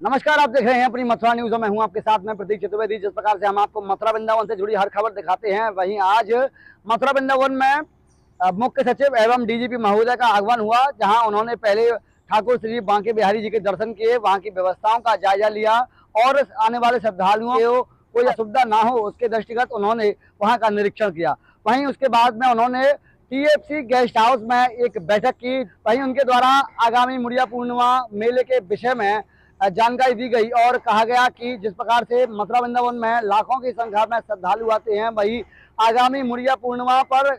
नमस्कार, आप देख रहे हैं अपनी मथुरा न्यूज। मैं हूं आपके साथ में प्रतीक चतुर्वेदी। जिस प्रकार से हम आपको मथुरा वृंदावन से जुड़ी हर खबर दिखाते हैं, वहीं आज मथुरा वृंदावन में मुख्य सचिव एवं डीजीपी महोदय का आगमन हुआ, जहां उन्होंने पहले ठाकुर श्री बांके बिहारी जी के दर्शन किए, वहां की व्यवस्थाओं का जायजा लिया और आने वाले श्रद्धालुओं को कोई असुविधा ना हो उसके दृष्टिगत उन्होंने वहां का निरीक्षण किया। वहीं उसके बाद में उन्होंने टीएफसी गेस्ट हाउस में एक बैठक की। वहीं उनके द्वारा आगामी मुड़िया पूर्णिमा मेले के विषय में जानकारी दी गई और कहा गया कि जिस प्रकार से मथुरा वृंदावन में लाखों की संख्या में श्रद्धालु आते हैं, वही आगामी मुड़िया पूर्णिमा पर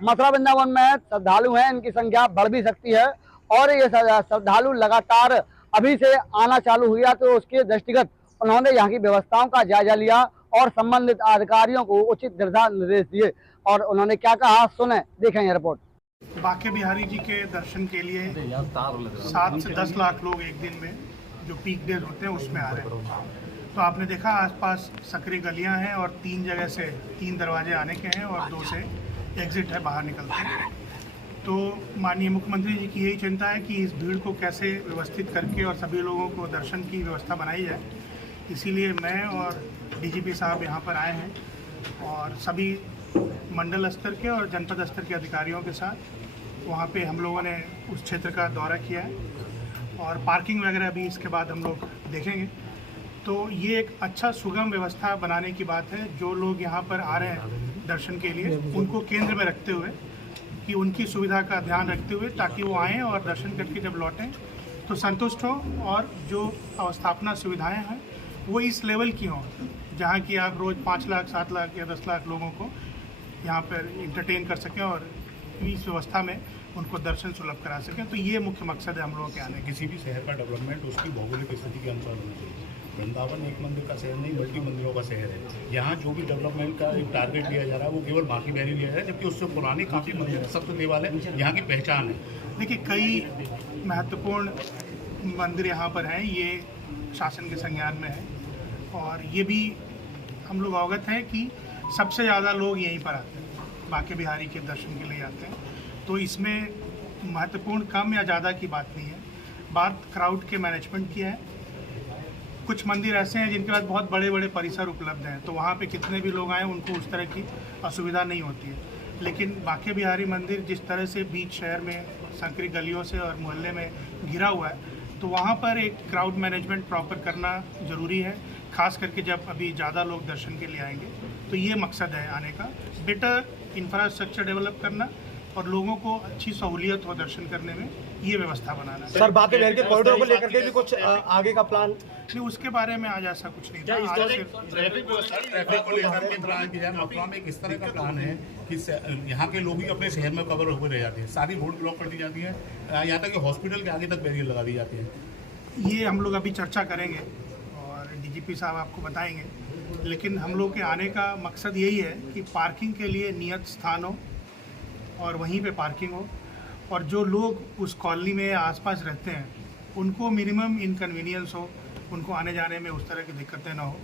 मथुरा वृंदावन में श्रद्धालु हैं, इनकी संख्या बढ़ भी सकती है और ये श्रद्धालु लगातार अभी से आना चालू हुआ, तो उसके दृष्टिगत उन्होंने यहाँ की व्यवस्थाओं का जायजा लिया और संबंधित अधिकारियों को उचित दिशा निर्देश दिए। और उन्होंने क्या कहा, सुने, देखें ये रिपोर्ट। बांके बिहारी जी के दर्शन के लिए 7 से 10 लाख लोग एक दिन में, जो पीक डेज होते हैं, उसमें आ रहे हैं। तो आपने देखा आसपास सकरी गलियां हैं और 3 जगह से 3 दरवाजे आने के हैं और 2 से एग्जिट है बाहर निकलते हैं। तो माननीय मुख्यमंत्री जी की यही चिंता है कि इस भीड़ को कैसे व्यवस्थित करके और सभी लोगों को दर्शन की व्यवस्था बनाई जाए। इसीलिए मैं और डीजीपी साहब यहाँ पर आए हैं और सभी मंडल स्तर के और जनपद स्तर के अधिकारियों के साथ वहाँ पे हम लोगों ने उस क्षेत्र का दौरा किया है और पार्किंग वगैरह भी इसके बाद हम लोग देखेंगे। तो ये एक अच्छा सुगम व्यवस्था बनाने की बात है। जो लोग यहाँ पर आ रहे हैं दर्शन के लिए, उनको केंद्र में रखते हुए, कि उनकी सुविधा का ध्यान रखते हुए, ताकि वो आएँ और दर्शन करके जब लौटें तो संतुष्ट हो और जो अवस्थापना सुविधाएँ हैं वो इस लेवल की हों जहाँ की आप रोज़ 5 लाख 7 लाख या 10 लाख लोगों को यहाँ पर इंटरटेन कर सकें और इस व्यवस्था में उनको दर्शन सुलभ करा सकें। तो ये मुख्य मकसद है हम लोगों के आने। किसी भी शहर का डेवलपमेंट उसकी भौगोलिक स्थिति के अनुसार होना चाहिए। वृंदावन एक मंदिर का शहर नहीं, मल्टी मंदिरों का शहर है। यहाँ जो भी डेवलपमेंट का एक टारगेट लिया जा रहा है वो केवल बांके बिहारी लिया जा रहा है, जबकि उससे पुराने काफ़ी मंदिर है, सप्त देवालय यहाँ की पहचान है। देखिए, कई महत्वपूर्ण मंदिर यहाँ पर हैं, ये शासन के संज्ञान में है और ये भी हम लोग अवगत हैं कि सबसे ज़्यादा लोग यहीं पर आते हैं, बांके बिहारी के दर्शन के लिए आते हैं। तो इसमें महत्वपूर्ण कम या ज़्यादा की बात नहीं है, बात क्राउड के मैनेजमेंट की है। कुछ मंदिर ऐसे हैं जिनके पास बहुत बड़े बड़े परिसर उपलब्ध हैं, तो वहाँ पे कितने भी लोग आएँ उनको उस तरह की असुविधा नहीं होती है। लेकिन बांके बिहारी मंदिर जिस तरह से बीच शहर में संकरी गलियों से और मोहल्ले में घिरा हुआ है, तो वहाँ पर एक क्राउड मैनेजमेंट प्रॉपर करना ज़रूरी है, खास करके जब अभी ज़्यादा लोग दर्शन के लिए आएंगे। तो ये मकसद है आने का, बेटर इंफ्रास्ट्रक्चर डेवलप करना और लोगों को अच्छी सहूलियत हो दर्शन करने में, ये व्यवस्था बनाना। सर, बांके बिहारी के कॉरिडोर को लेकर के भी कुछ आगे का प्लान नहीं, उसके बारे में आज ऐसा कुछ नहीं था। ट्रैफिक को लेकर के प्लान किया जाए। मथुरा में इस तरह का प्लान है कि यहाँ के लोग ही अपने शहर में कवर होकर रह जाते हैं, सारी रोड ब्लॉक कर दी जाती है, यहाँ तक कि हॉस्पिटल के आगे तक बैरियर लगा दी जाती है। ये हम लोग अभी चर्चा करेंगे और डीजीपी साहब आपको बताएंगे, लेकिन हम लोग के आने का मकसद यही है कि पार्किंग के लिए नियत स्थान हो और वहीं पे पार्किंग हो और जो लोग उस कॉलोनी में आसपास रहते हैं उनको मिनिमम इनकन्वीनियंस हो, उनको आने जाने में उस तरह की दिक्कतें ना हो।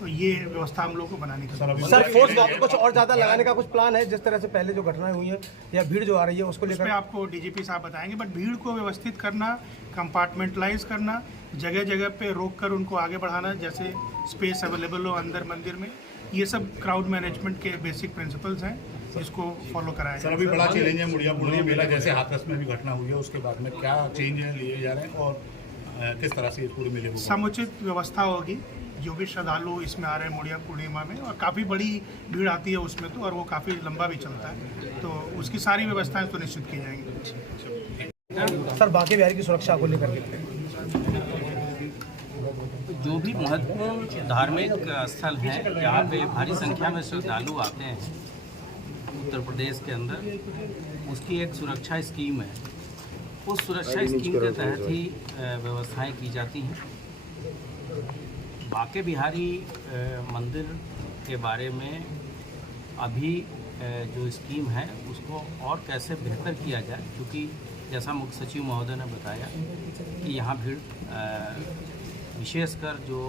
तो ये व्यवस्था हम लोग को बनाने की। सर, फोर्स कुछ और ज़्यादा लगाने का कुछ प्लान है, जिस तरह से पहले जो घटनाएं हुई हैं या भीड़ जो आ रही है उसको लेकर? आपको डीजीपी साहब बताएंगे, बट भीड़ को व्यवस्थित करना, कंपार्टमेंटलाइज करना, जगह जगह पे रोक कर उनको आगे बढ़ाना, जैसे स्पेस अवेलेबल हो अंदर मंदिर में, ये सब क्राउड मैनेजमेंट के बेसिक प्रिंसिपल्स हैं, इसको फॉलो कराया। सर, अभी बड़ा चैलेंज है मुड़िया पूर्णिमा मेला, जैसे हाथरस में भी घटना हुई है, उसके बाद में क्या चेंज है लिए जा रहे हैं और किस तरह से इस पूरे मेले को? समुचित व्यवस्था होगी, जो भी श्रद्धालु इसमें आ रहे हैं मुड़िया पूर्णिमा में, और काफ़ी बड़ी भीड़ आती है उसमें तो, और वो काफ़ी लंबा भी चलता है, तो उसकी सारी व्यवस्थाएं तो निश्चित की जाएंगी। सर, बांके बिहारी की सुरक्षा को लेकर के जो भी महत्वपूर्ण धार्मिक स्थल हैं जहाँ पे भारी संख्या में श्रद्धालु आते हैं उत्तर प्रदेश के अंदर, उसकी एक सुरक्षा स्कीम है। उस सुरक्षा स्कीम के तहत ही व्यवस्थाएं की जाती हैं। बांके बिहारी मंदिर के बारे में अभी जो स्कीम है उसको और कैसे बेहतर किया जाए, क्योंकि जैसा मुख्य सचिव महोदय ने बताया कि यहाँ भीड़ विशेषकर जो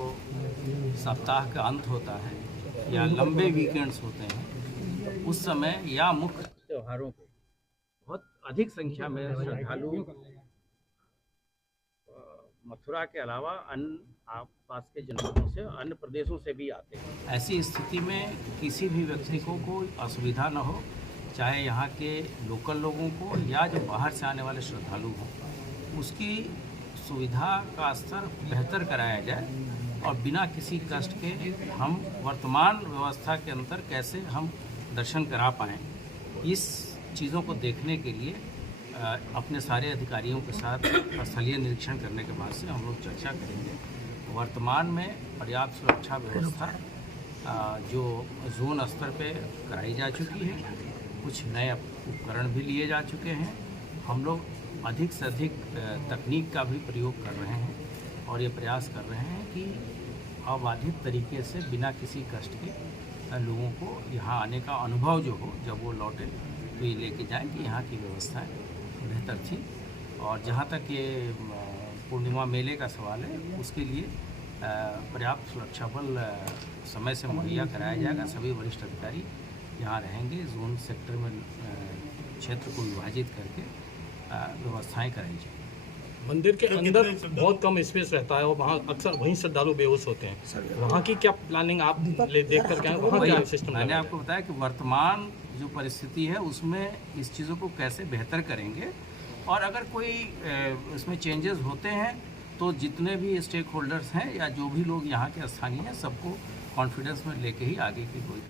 सप्ताह का अंत होता है या लंबे वीकेंड्स होते हैं, उस समय या मुख्य त्योहारों को बहुत अधिक संख्या में श्रद्धालु मथुरा के अलावा अन्य आसपास के जनपदों से, अन्य प्रदेशों से भी आते हैं। ऐसी स्थिति में किसी भी व्यक्ति को कोई असुविधा न हो, चाहे यहाँ के लोकल लोगों को या जो बाहर से आने वाले श्रद्धालु हों, उसकी सुविधा का स्तर बेहतर कराया जाए और बिना किसी कष्ट के हम वर्तमान व्यवस्था के अंदर कैसे हम दर्शन करा पाएँ, इस चीज़ों को देखने के लिए अपने सारे अधिकारियों के साथ स्थलीय निरीक्षण करने के बाद से हम लोग चर्चा करेंगे। वर्तमान में पर्याप्त सुरक्षा व्यवस्था जो जोन स्तर पे कराई जा चुकी है, कुछ नए उपकरण भी लिए जा चुके हैं। हम लोग अधिक से अधिक तकनीक का भी प्रयोग कर रहे हैं और ये प्रयास कर रहे हैं कि अबाधित तरीके से बिना किसी कष्ट के लोगों को यहाँ आने का अनुभव जो हो, जब वो लौटे तो ये लेके जाएं कि यहाँ की व्यवस्थाएं बेहतर थी। और जहाँ तक ये पूर्णिमा मेले का सवाल है, उसके लिए पर्याप्त सुरक्षा बल समय से मुहैया कराया जाएगा। सभी वरिष्ठ अधिकारी यहाँ रहेंगे, जोन सेक्टर में क्षेत्र को विभाजित करके व्यवस्थाएं कराई जाएंगी। मंदिर के अंदर बहुत कम स्पेस रहता है और वहाँ अक्सर वहीं श्रद्धालु बेहोश होते हैं। वहाँ की क्या प्लानिंग आप देख कर के वहाँ क्या सिस्टम? मैंने आपको बताया कि वर्तमान जो परिस्थिति है उसमें इस चीज़ों को कैसे बेहतर करेंगे, और अगर कोई इसमें चेंजेस होते हैं तो जितने भी स्टेक होल्डर्स हैं या जो भी लोग यहाँ के स्थानीय हैं, सबको कॉन्फिडेंस में लेके ही आगे की कोई